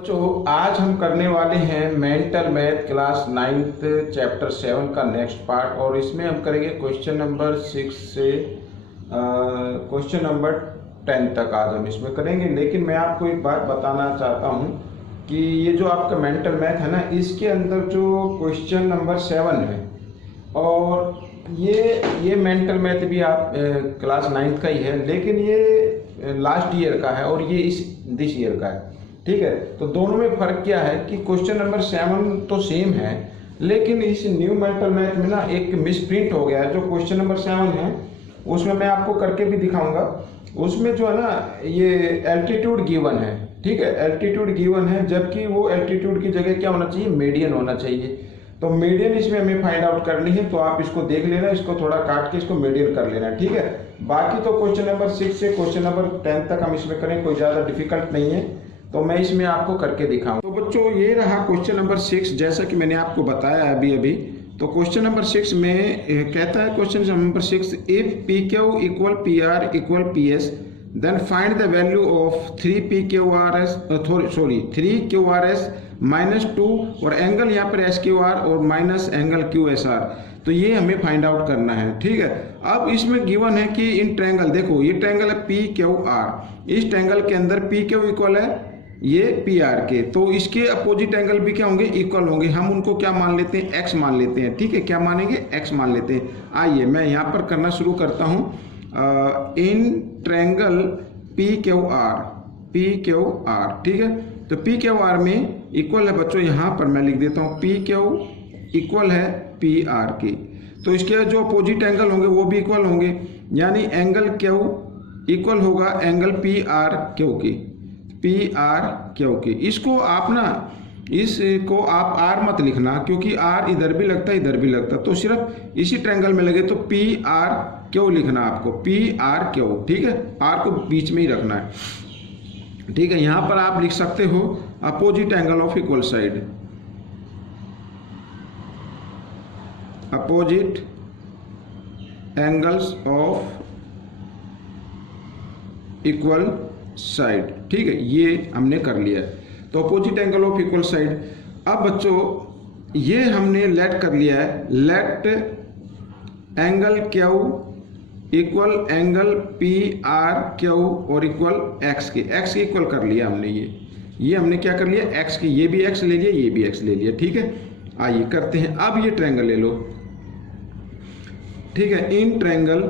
बच्चों आज हम करने वाले हैं mental math class 9th chapter 7 का नेक्स्ट पार्ट। और इसमें हम करेंगे क्वेश्चन नंबर 6 से क्वेश्चन नंबर 10 तक आज हम इसमें करेंगे। लेकिन मैं आपको एक बात बताना चाहता हूं कि ये जो आपका मेंटल मैथ है ना, इसके अंदर जो क्वेश्चन नंबर 7 है और ये मेंटल मैथ भी आप क्लास 9th का ही है, लेकिन ये लास्ट ईयर का है और ये दिस ईयर का है। ठीक है, तो दोनों में फर्क क्या है कि क्वेश्चन नंबर 7 तो सेम है, लेकिन इस न्यू मेंटल मैथ में ना एक मिसप्रिंट हो गया है। जो क्वेश्चन नंबर 7 है उसमें मैं आपको करके भी दिखाऊंगा। उसमें जो है ना, ये एल्टीट्यूड गिवन है। ठीक है, एल्टीट्यूड गिवन है, जबकि वो एल्टीट्यूड की जगह क्या होना चाहिए, मीडियन होना चाहिए। तो मीडियन इसमें हमें फाइंड आउट करनी है, तो आप इसको देख लेना, इसको थोड़ा काट के इसको मीडियन कर लेना। ठीक है, बाकी तो क्वेश्चन नंबर 6 से क्वेश्चन नंबर 10 तक हम इसमें करें, कोई ज़्यादा डिफिकल्ट नहीं है, तो मैं इसमें आपको करके दिखाऊं। तो बच्चों ये रहा क्वेश्चन नंबर 6, जैसा कि मैंने आपको बताया अभी। तो क्वेश्चन नंबर 6 में कहता है, question number 6, if P Q equal P R equal P S then find the value of 3 P Q R S 3 Q R S -2 और एंगल यहाँ पर एस क्यू आर और minus angle Q S R. तो ये हमें find out करना है। ठीक है, अब इसमें गिवन है कि इन ट्रायंगल, देखो ये ट्रायंगल है पी क्यू आर, इस ट्रायंगल के अंदर पी क्यू इक्वल है ये पी आर के, तो इसके अपोजिट एंगल भी क्या होंगे, इक्वल होंगे। हम उनको क्या मान लेते हैं, एक्स मान लेते हैं। ठीक है, क्या मानेंगे, एक्स मान लेते हैं। आइए मैं यहाँ पर करना शुरू करता हूँ। In triangle P Q R, ठीक है, तो पी क्यू आर में इक्वल है बच्चों, यहाँ पर मैं लिख देता हूँ पी क्यू इक्वल है पी आर के। तो इसके जो अपोजिट एंगल होंगे वो भी इक्वल होंगे, यानी एंगल क्यू इक्वल होगा एंगल पी आर क्यू के, पी आर क्यू के। इसको आप ना, इसको आप आर मत लिखना, क्योंकि आर इधर भी लगता है इधर भी लगता है, तो सिर्फ इसी ट्रायंगल में लगे तो पी आर क्यू लिखना आपको, पी आर क्यू। ठीक है, आर को बीच में ही रखना है। ठीक है, यहां पर आप लिख सकते हो opposite angle of equal side, opposite angles of equal side. ठीक है, ये हमने कर लिया। तो opposite angle of equal side. अब बच्चों ये हमने लेट कर लिया है, let angle Q equal angle P R Q और इक्वल एक्स के, एक्स के इक्वल कर लिया हमने। ये हमने क्या कर लिया, एक्स के, ये भी एक्स ले लिया, ये भी एक्स ले लिया। ठीक है, आइए करते हैं। अब ये ट्रायंगल ले लो। ठीक है, इन ट्रायंगल,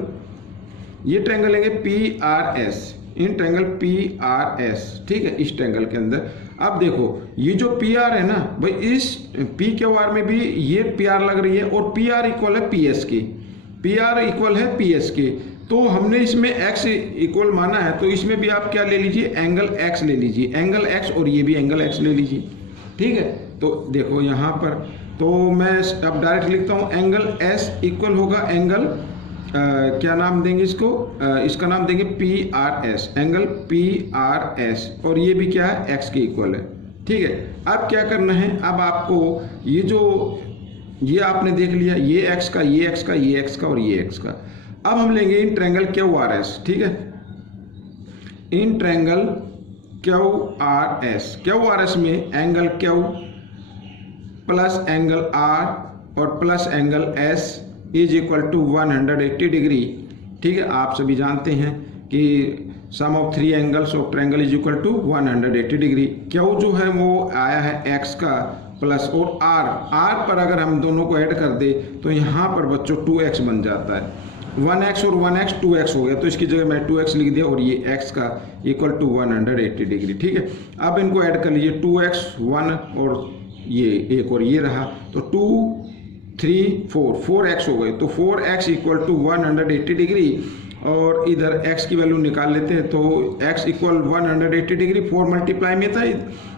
ये ट्रायंगल लेंगे पी आर एस, इन ट्रायंगल पी आर एस। ठीक है, इस ट्रायंगल के अंदर अब देखो ये जो पी आर है ना भाई, इस पी क्यू आर में भी ये पी आर लग रही है और पी आर इक्वल है पी एस के, पी आर इक्वल है पी एस के। तो हमने इसमें एक्स इक्वल माना है, तो इसमें भी आप क्या ले लीजिए, एंगल एक्स ले लीजिए, एंगल एक्स, और ये भी एंगल एक्स ले लीजिए। ठीक है, तो देखो यहाँ पर, तो मैं अब डायरेक्ट लिखता हूँ एंगल एस इक्वल होगा एंगल क्या नाम देंगे इसको, इसका नाम देंगे P R S, angle P R S, और ये भी क्या है, एक्स के इक्वल है। ठीक है, अब क्या करना है, अब आपको ये जो, ये आपने देख लिया, ये एक्स का, ये एक्स का, ये एक्स का और ये एक्स का। अब हम लेंगे in triangle Q R S. ठीक है, in triangle Q R S, Q R S में angle Q plus angle R और plus angle S is equal to 180 degree. ठीक है, आप सभी जानते हैं कि sum of 3 angles of triangle is equal to 180 degree. Q जो है वो आया है एक्स का प्लस, और आर पर अगर हम दोनों को ऐड कर दे तो यहाँ पर बच्चों 2x बन जाता है। 1x और 1x 2x हो गया, तो इसकी जगह मैं 2x लिख दिया, और ये x का इक्वल टू 180 डिग्री। ठीक है, अब इनको ऐड कर लीजिए, 2x 1 और ये एक और ये रहा, तो 2 3 4x हो गए, तो 4x इक्वल टू 180 डिग्री, और इधर x की वैल्यू निकाल लेते हैं। तो x इक्वल 180 डिग्री, 4 मल्टीप्लाई में था,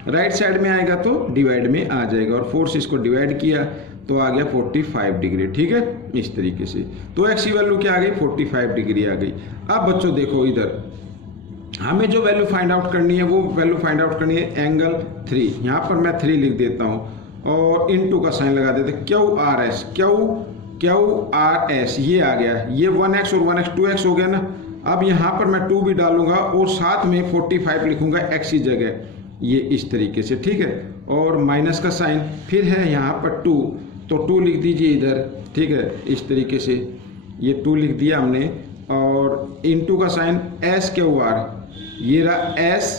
राइट साइड में आएगा तो डिवाइड में आ जाएगा, और 4 से इसको डिवाइड किया तो आ गया 45 डिग्री। ठीक है, इस तरीके से, तो x की वैल्यू क्या आ गई, 45 डिग्री आ गई। अब बच्चों देखो, इधर हमें जो वैल्यू फाइंड आउट करनी है, वो वैल्यू फाइंड आउट करनी है एंगल 3। यहाँ पर मैं 3 लिख देता हूँ और इनटू का साइन लगा देते, Q R S, Q R S, ये आ गया, ये 1x और 1x 2x हो गया ना। अब यहाँ पर मैं 2 भी डालूंगा और साथ में 45 लिखूंगा x की जगह, ये इस तरीके से, ठीक है। और माइनस का साइन फिर है यहाँ पर 2, तो 2 लिख दीजिए इधर, ठीक है, इस तरीके से ये 2 लिख दिया हमने। और इनटू का साइन एस क्यू आर, ये रहा एस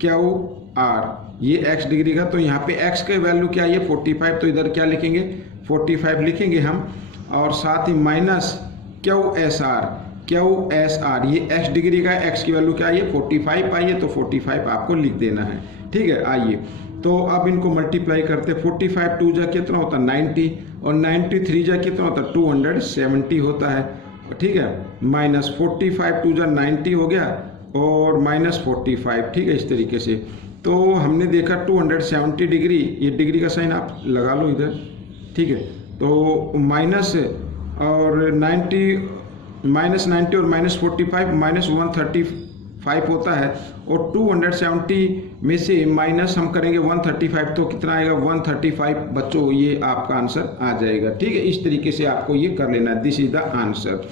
क्यू आर, ये x डिग्री का, तो यहाँ पे x के वैल्यू क्या है 45, तो इधर क्या लिखेंगे 45 लिखेंगे हम। और साथ ही माइनस क्यू एस आर, ये x डिग्री का, x की वैल्यू क्या है 45 आई है, तो 45 आपको लिख देना है, ठीक है। आइए तो अब इनको मल्टीप्लाई करते, 45 2 जा कितना होता है 90, और 93 जा कितना होता है 270 होता है, ठीक है। माइनस 45 2 जा 90 हो गया, और माइनस 45, ठीक है, इस तरीके से। तो हमने देखा 270 डिग्री, ये डिग्री का साइन आप लगा लो इधर, ठीक है। तो माइनस और 90 और माइनस 45 माइनस 135 होता है, और 270 में से माइनस हम करेंगे 135, तो कितना आएगा 135 बच्चों, ये आपका आंसर आ जाएगा, ठीक है। इस तरीके से आपको ये कर लेना है, दिस इज द आंसर।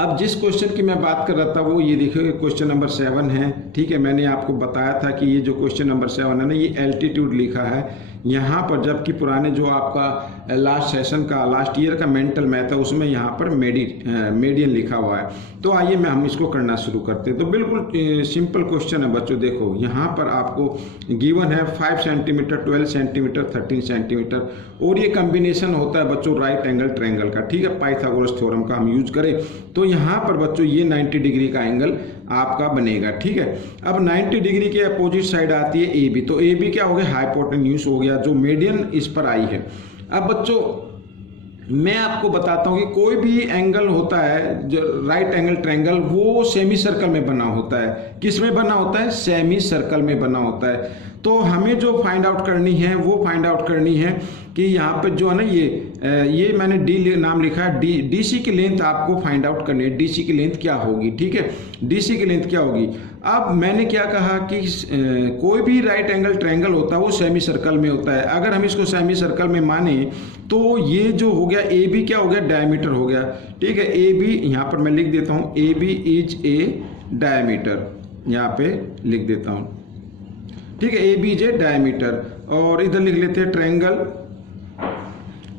अब जिस क्वेश्चन की मैं बात कर रहा था वो ये देखिए क्वेश्चन नंबर 7 है, ठीक है। मैंने आपको बताया था कि ये जो क्वेश्चन नंबर 7 है ना, ये एल्टीट्यूड लिखा है यहाँ पर, जबकि पुराने जो आपका लास्ट सेशन का लास्ट ईयर का मेंटल मैथ है उसमें यहाँ पर मेडियन लिखा हुआ है। तो आइए हम इसको करना शुरू करते हैं। तो बिल्कुल सिंपल क्वेश्चन है बच्चों, देखो यहाँ पर आपको गिवन है 5 सेंटीमीटर 12 सेंटीमीटर 13 सेंटीमीटर, और ये कम्बिनेशन होता है बच्चों राइट एंगल ट्रायंगल का, ठीक है, पाइथागोरस थ्योरम का हम यूज करें। तो यहाँ पर बच्चों ये 90 डिग्री का एंगल आपका बनेगा, ठीक है। अब 90 डिग्री के अपोजिट साइड आती है ए बी, तो ए बी क्या हो गया हाइपोटेन्यूज हो गया, जो मीडियन इस पर आई है। अब बच्चों मैं आपको बताता हूँ कि कोई भी एंगल होता है जो राइट एंगल ट्रायंगल, वो सेमी सर्कल में बना होता है। किस में बना होता है? सेमी सर्कल में बना होता है। तो हमें जो फाइंड आउट करनी है वो फाइंड आउट करनी है कि यहाँ पे जो है ना ये मैंने डी नाम लिखा है, डीसी की लेंथ आपको फाइंड आउट करनी है। डीसी की लेंथ क्या होगी, ठीक है, डीसी की लेंथ क्या होगी। अब मैंने क्या कहा कि कोई भी राइट एंगल ट्रायंगल होता है वो सेमी सर्कल में होता है। अगर हम इसको सेमी सर्कल में माने तो ये जो हो गया ए बी क्या हो गया, डायमीटर हो गया, ठीक है। ए बी यहाँ पर मैं लिख देता हूँ, A B is a diameter, यहाँ पे लिख देता हूँ, ठीक है, A B is a diameter. और इधर लिख लेते हैं triangle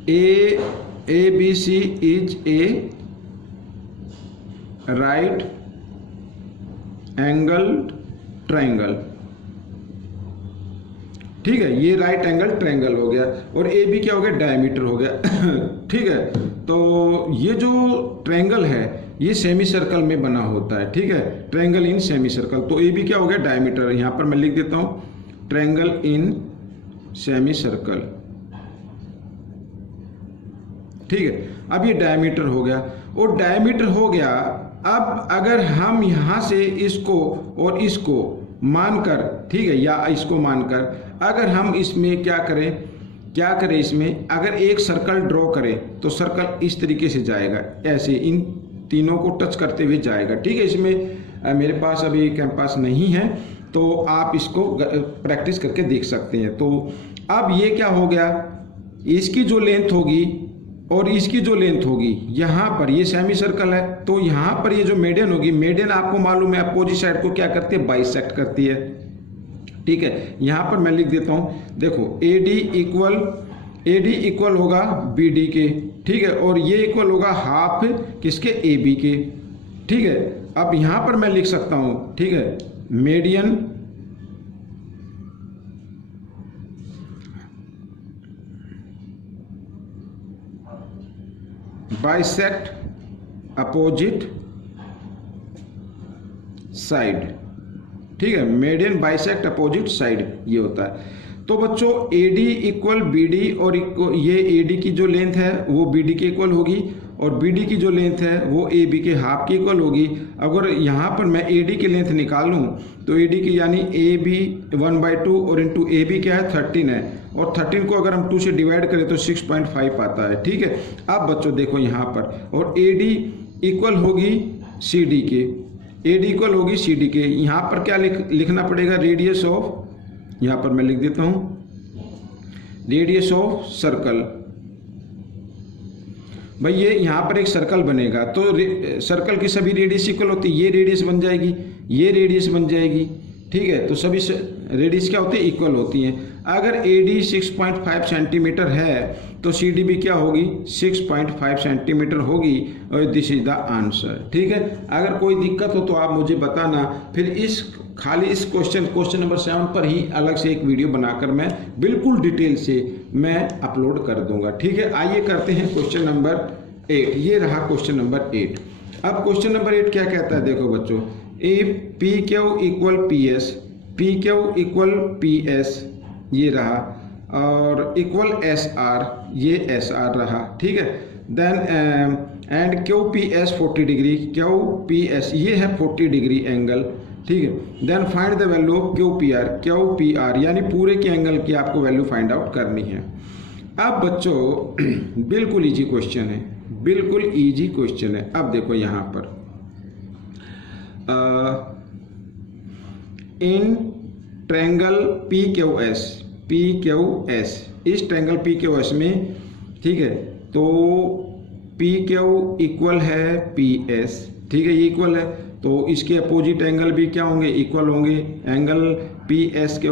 A B C is a right angle triangle, ठीक है, ये राइट एंगल ट्रायंगल हो गया। और ए बी क्या हो गया, डायमीटर हो गया, ठीक है। तो ये जो ट्रायंगल है ये सेमी सर्कल में बना होता है, ठीक है, ट्रायंगल इन सेमी सर्कल। तो ए बी क्या हो गया, डायमीटर, यहां पर मैं लिख देता हूं ट्रायंगल इन सेमी सर्कल, ठीक है। अब ये डायमीटर हो गया, और डायमीटर हो गया। अब अगर हम यहां से इसको और इसको मानकर, ठीक है, या इसको मानकर अगर हम इसमें क्या करें इसमें अगर एक सर्कल ड्रॉ करें तो सर्कल इस तरीके से जाएगा, ऐसे इन तीनों को टच करते हुए जाएगा, ठीक है। इसमें मेरे पास अभी कैंपस नहीं है तो आप इसको प्रैक्टिस करके देख सकते हैं। तो अब ये क्या हो गया, इसकी जो लेंथ होगी और इसकी जो लेंथ होगी, यहाँ पर ये सेमी सर्कल है तो यहाँ पर ये जो मीडियन होगी, मीडियन आपको मालूम है अपोजिट साइड को क्या करती है, बाइसेक्ट करती है, ठीक है। यहाँ पर मैं लिख देता हूँ, देखो AD इक्वल होगा BD के, ठीक है, और ये इक्वल होगा हाफ किसके, AB के, ठीक है। अब यहाँ पर मैं लिख सकता हूँ, ठीक है, मीडियन बाइसेक्ट अपोजिट साइड, ठीक है, मीडियन बाइसेक्ट अपोजिट साइड, ये होता है। तो बच्चों AD इक्वल BD, और ये AD की जो लेंथ है वो BD के इक्वल होगी, और BD की जो लेंथ है वो AB के हाफ की इक्वल होगी। अगर यहाँ पर मैं AD की लेंथ निकालूं तो AD की यानी AB 1/2 और इंटू AB क्या है 13 है, और 13 को अगर हम 2 से डिवाइड करें तो 6.5 आता है, ठीक है। अब बच्चों देखो यहाँ पर, और AD इक्वल होगी CD के, AD इक्वल होगी CD के। यहाँ पर क्या लिखना पड़ेगा, रेडियस ऑफ, यहाँ पर मैं लिख देता हूँ रेडियस ऑफ सर्कल। भाई ये यहाँ पर एक सर्कल बनेगा तो सर्कल की सभी रेडियस इक्वल होती है, ये रेडियस बन जाएगी, ये रेडियस बन जाएगी, ठीक है। तो सभी रेडियस क्या होती है, इक्वल होती हैं। अगर AD 6.5 सेंटीमीटर है तो CD भी क्या होगी, 6.5 सेंटीमीटर होगी, और दिस इज द आंसर। ठीक है, अगर कोई दिक्कत हो तो आप मुझे बताना, फिर इस क्वेश्चन नंबर 7 पर ही अलग से एक वीडियो बनाकर मैं बिल्कुल डिटेल से मैं अपलोड कर दूंगा। ठीक है, आइए करते हैं क्वेश्चन नंबर 8। ये रहा क्वेश्चन नंबर 8। अब क्वेश्चन नंबर 8 क्या कहता है, देखो बच्चों, if PQ equal PS, PQ equal PS, ये रहा, और इक्वल SR, ये SR रहा। ठीक है, then and QPS 40 degree, QPS ये है 40 डिग्री एंगल। ठीक है, then find the value of QPR यानी पूरे के एंगल की आपको वैल्यू फाइंड आउट करनी है। अब बच्चों बिल्कुल इजी क्वेश्चन है, बिल्कुल इजी क्वेश्चन है। अब देखो यहाँ पर इन ट्रायंगल PQS, इस ट्रायंगल PQS में, ठीक है, तो PQ इक्वल है PS, ठीक है, ये इक्वल है, तो इसके अपोजिट एंगल भी क्या होंगे, इक्वल होंगे। एंगल PSQ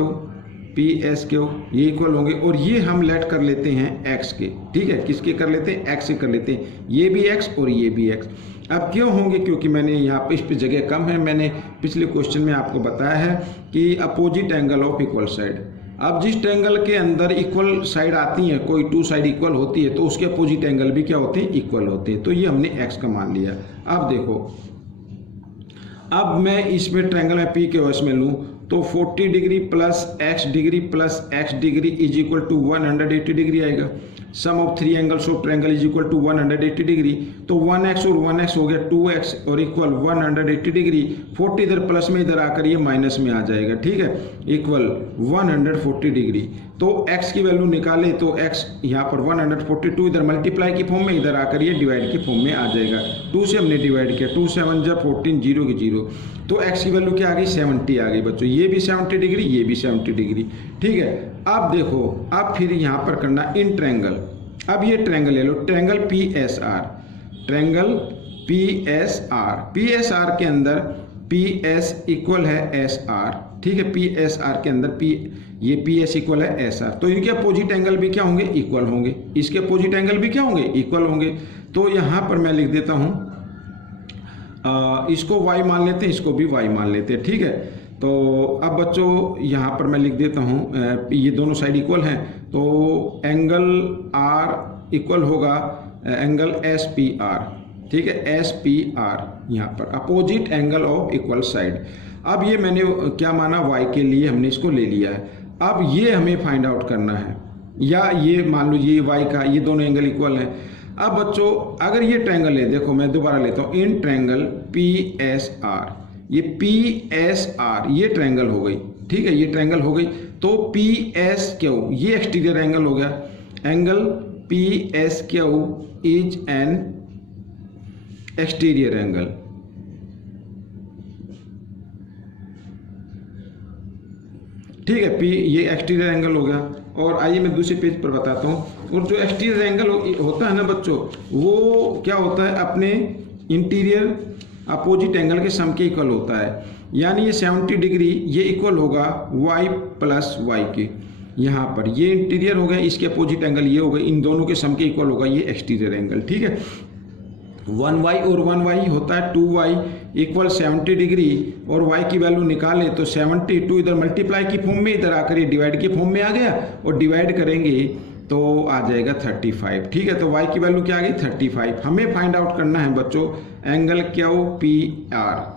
ये इक्वल होंगे, और ये हम लेट कर लेते हैं x के। ठीक है, किसके कर लेते हैं, x के कर लेते हैं, ये भी x और ये भी x। अब क्यों होंगे, क्योंकि मैंने यहाँ पे इस पे जगह कम है, मैंने पिछले क्वेश्चन में आपको बताया है कि opposite angle of equal side. अब जिस ट्रायंगल के अंदर इक्वल साइड आती हैं, कोई 2 साइड इक्वल होती है, तो उसके अपोजिट एंगल भी क्या होते हैं, इक्वल होते हैं। तो ये हमने x का मान लिया। अब देखो, अब मैं इसमें ट्रायंगल में PQS में लूँ तो 40 degree plus x degree is equal to 180 degree आएगा। Sum of 3 angles of triangle is equal to 180 degree. तो 1x और 1x हो गया 2x और इक्वल 180 डिग्री। 40 इधर प्लस में, इधर आकर ये माइनस में आ जाएगा। ठीक है, इक्वल 140 डिग्री। तो x की वैल्यू निकाले तो x यहाँ पर 142 इधर मल्टीप्लाई की फॉर्म में, इधर आकर ये डिवाइड की फॉर्म में आ जाएगा। 2 से हमने डिवाइड किया, 2 7 जा 14, 0 की 0। तो x की वैल्यू क्या आ गई, 70 आ गई बच्चों। ये भी 70 डिग्री, ये भी 70 डिग्री। ठीक है, अब देखो, अब फिर यहाँ पर करना इन ट्रायंगल। अब ये ट्रायंगल ले लो, ट्रायंगल PSR के अंदर PS इक्वल है SR। ठीक है, PSR के अंदर ये PS इक्वल है SR। तो इनके अपोजिट एंगल भी क्या होंगे, इक्वल होंगे। इसके अपोजिट एंगल भी क्या होंगे, इक्वल होंगे। तो यहाँ पर मैं लिख देता हूँ, इसको y मान लेते हैं, इसको भी y मान लेते हैं। ठीक है, तो अब बच्चों यहाँ पर मैं लिख देता हूँ, ये दोनों साइड इक्वल हैं, तो एंगल R इक्वल होगा एंगल SPR। ठीक है, SPR यहाँ पर opposite angle of equal side. अब ये मैंने क्या माना, y के लिए हमने इसको ले लिया है। अब ये हमें फाइंड आउट करना है, या ये मान लो ये y का, ये दोनों एंगल इक्वल हैं। अब बच्चों अगर ये ट्रायंगल है, देखो मैं दोबारा लेता हूँ, इन ट्रायंगल PSR, ये PSR ये ट्रायंगल हो गई। ठीक है, ये ट्रायंगल हो गई। तो PSQ ये एक्सटीरियर एंगल हो गया। Angle PSQ is an exterior angle. ठीक है, ये एक्सटीरियर एंगल हो गया। और आइए मैं दूसरे पेज पर बताता हूँ। और जो एक्सटीरियर एंगल होता है ना बच्चों, वो क्या होता है, अपने इंटीरियर अपोजिट एंगल के सम के इक्वल होता है। यानी ये 70 डिग्री ये इक्वल होगा y प्लस वाई के। यहाँ पर ये इंटीरियर हो गया, इसके अपोजिट एंगल ये हो गए, इन दोनों के सम के इक्वल होगा ये एक्सटीरियर एंगल। ठीक है, 1y और 1y होता है 2y इक्वल 70 डिग्री, और y की वैल्यू निकाले तो 72 इधर मल्टीप्लाई की फॉर्म में, इधर आकर ये डिवाइड की फॉर्म में आ गया, और डिवाइड करेंगे तो आ जाएगा 35। ठीक है, तो y की वैल्यू क्या आ गई, 35। हमें फाइंड आउट करना है बच्चों एंगल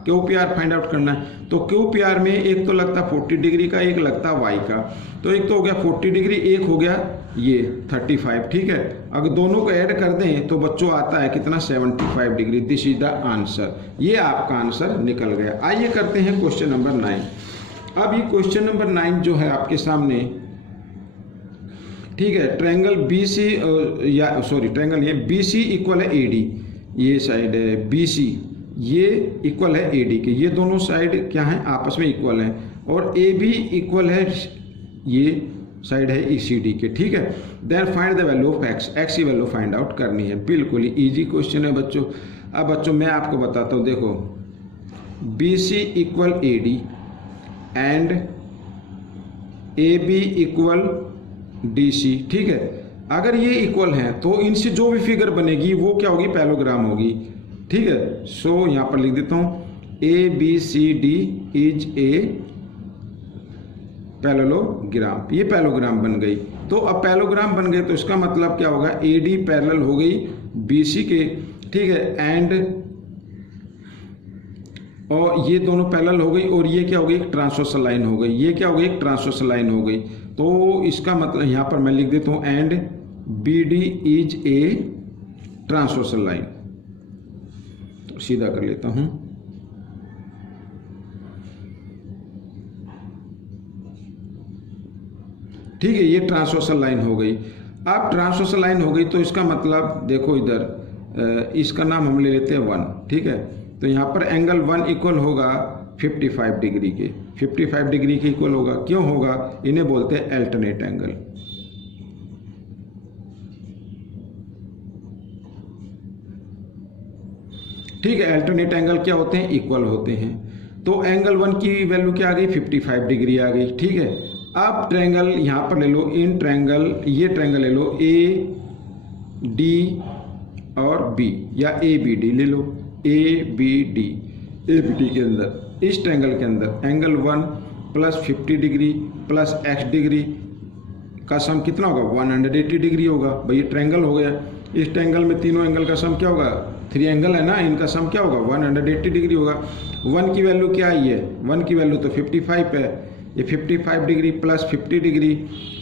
QPR फाइंड आउट करना है। तो QPR में एक तो लगता 40 डिग्री का, एक लगता y का। तो एक तो हो गया 40 डिग्री, एक हो गया ये 35। ठीक है, अगर दोनों को ऐड कर दें तो बच्चों आता है कितना, 75 degree. This is the answer, ये आपका आंसर निकल गया। आइए करते हैं क्वेश्चन नंबर 9। अब ये क्वेश्चन नंबर 9 जो है आपके सामने, ठीक है, ट्रायंगल ट्रायंगल ये BC इक्वल है AD, ये साइड है BC, ये इक्वल है AD के। ये दोनों साइड क्या हैं, आपस में इक्वल हैं। और AB इक्वल है, ये साइड है ECD के। ठीक है, then find the value of x की वैल्यू फाइंड आउट करनी है। बिल्कुल ही ईजी क्वेश्चन है बच्चों। अब बच्चों मैं आपको बताता हूँ, देखो BC equal AD, and A B equal D C. ठीक है, अगर ये इक्वल हैं तो इनसे जो भी फिगर बनेगी वो क्या होगी, पैरेललोग्राम होगी। ठीक है, सो यहाँ पर लिख देता हूँ A B C D is a parallelogram. ये पैरेललोग्राम बन गई। तो अब पैरेललोग्राम बन गए तो इसका मतलब क्या होगा, ए डी पैरेलल हो गई बी सी के। ठीक है, एंड और ये दोनों पैरेलल हो गई और ये क्या हो गई, एक ट्रांसवर्सल लाइन हो गई। ये क्या हो गई, एक ट्रांसवर्सल लाइन हो गई। तो इसका मतलब यहाँ पर मैं लिख देता हूँ and B D is a transversal line. तो सीधा कर लेता हूँ। ठीक है, ये ट्रांसवर्सल लाइन हो गई। अब ट्रांसवर्सल लाइन हो गई तो इसका मतलब देखो इधर इसका नाम हम ले लेते हैं 1। ठीक है, तो यहाँ पर एंगल 1 इक्वल होगा 55 डिग्री के। 55 डिग्री के इक्वल होगा। क्यों होगा, इन्हें बोलते हैं अल्टरनेट एंगल। ठीक है, अल्टरनेट एंगल क्या होते हैं, इक्वल होते हैं। तो एंगल 1 की वैल्यू क्या आ गई, 55 डिग्री आ गई। ठीक है, अब ट्रायंगल यहाँ पर ले लो, इन ट्रायंगल, ये ट्रायंगल ले लो ए डी और बी, या ए बी डी ले लो, ए बी डी के अंदर, इस ट्रायंगल के अंदर angle 1 plus 50 degree plus x degree का सम कितना होगा, 180 डिग्री होगा। भाई ये ट्रायंगल हो गया। इस ट्रायंगल में तीनों एंगल का सम क्या होगा, 3 एंगल है ना, इनका सम क्या होगा, 180 डिग्री होगा। 1 की वैल्यू क्या आई है, 1 की वैल्यू तो 55 है। ये 55 डिग्री प्लस 50 डिग्री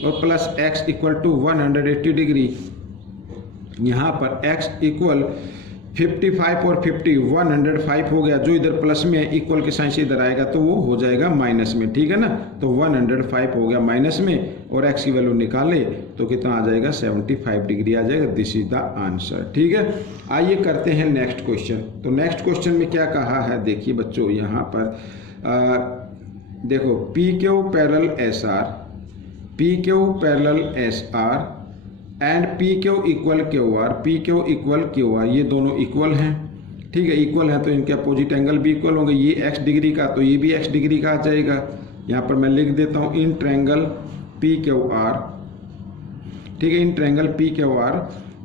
और plus x equal to 180 degree. यहाँ पर x इक्वल 55 और 50 105 हो गया। जो इधर प्लस में है, इक्वल के साइन से इधर आएगा तो वो हो जाएगा माइनस में। ठीक है ना, तो 105 हो गया माइनस में, और x की वैल्यू निकाले तो कितना आ जाएगा, 75 डिग्री आ जाएगा। This is the answer. ठीक है, आइए करते हैं नेक्स्ट क्वेश्चन। तो नेक्स्ट क्वेश्चन में क्या कहा है, देखिए बच्चों, यहाँ पर देखो P Q parallel S R, P Q parallel S R and P Q equal Q R, P Q equal Q are, ये दोनों इक्वल हैं। ठीक है, इक्वल हैं तो इनके अपोजिट एंगल भी इक्वल होंगे। ये x डिग्री का तो ये भी x डिग्री का आ जाएगा। यहाँ पर मैं लिख देता हूँ in triangle P Q R. ठीक है, in triangle P Q R,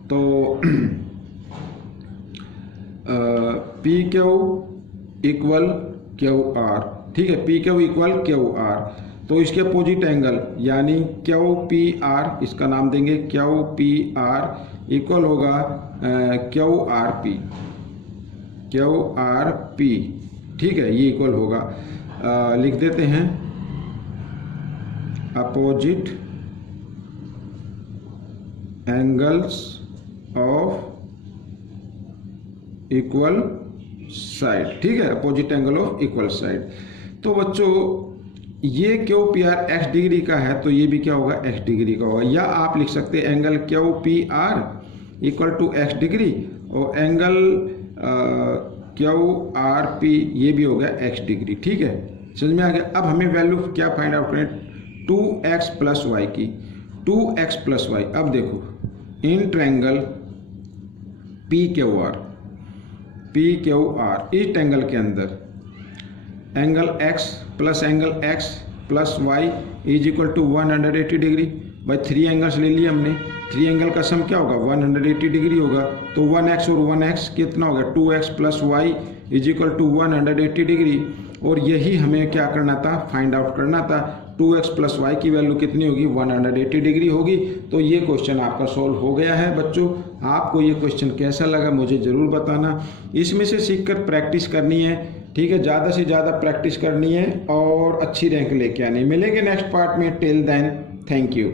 तो P Q equal Q R. ठीक है, P Q equal Q R, तो इसके अपोजिट एंगल यानी क्यू पी आर, इसका नाम देंगे क्यू पी आर इक्वल होगा Q R P, Q R P. ठीक है, ये इक्वल होगा, लिख देते हैं opposite angles of equal side. ठीक है, opposite angle of equal side. तो बच्चों ये Q P are x degree का है तो ये भी क्या होगा, एक्स डिग्री का होगा। या आप लिख सकते हैं angle Q P R equal to X degree, और एंगल क्यू आर पी ये भी हो गया एक्स डिग्री। ठीक है, समझ में आ गया। अब हमें वैल्यू क्या फाइंड आउट करें, 2x प्लस वाई की, 2x प्लस वाई। अब देखो in triangle P Q R, P Q R, इस ट्रायंगल के अंदर angle x plus angle x plus Y is equal to 180 degree. भाई 3 एंगल्स ले लिए हमने, 3 एंगल का सम क्या होगा, 180 डिग्री होगा। तो 1x और 1x कितना होगा, 2x plus Y is equal to 180 degree. और यही हमें क्या करना था, फाइंड आउट करना था। 2x प्लस वाई की वैल्यू कितनी होगी, 180 डिग्री होगी। तो ये क्वेश्चन आपका सॉल्व हो गया है। बच्चों आपको ये क्वेश्चन कैसा लगा मुझे ज़रूर बताना। इसमें से सीखकर प्रैक्टिस करनी है। ठीक है, ज़्यादा से ज़्यादा प्रैक्टिस करनी है और अच्छी रैंक लेके आनी। मिलेंगे नेक्स्ट पार्ट में। Till then thank you.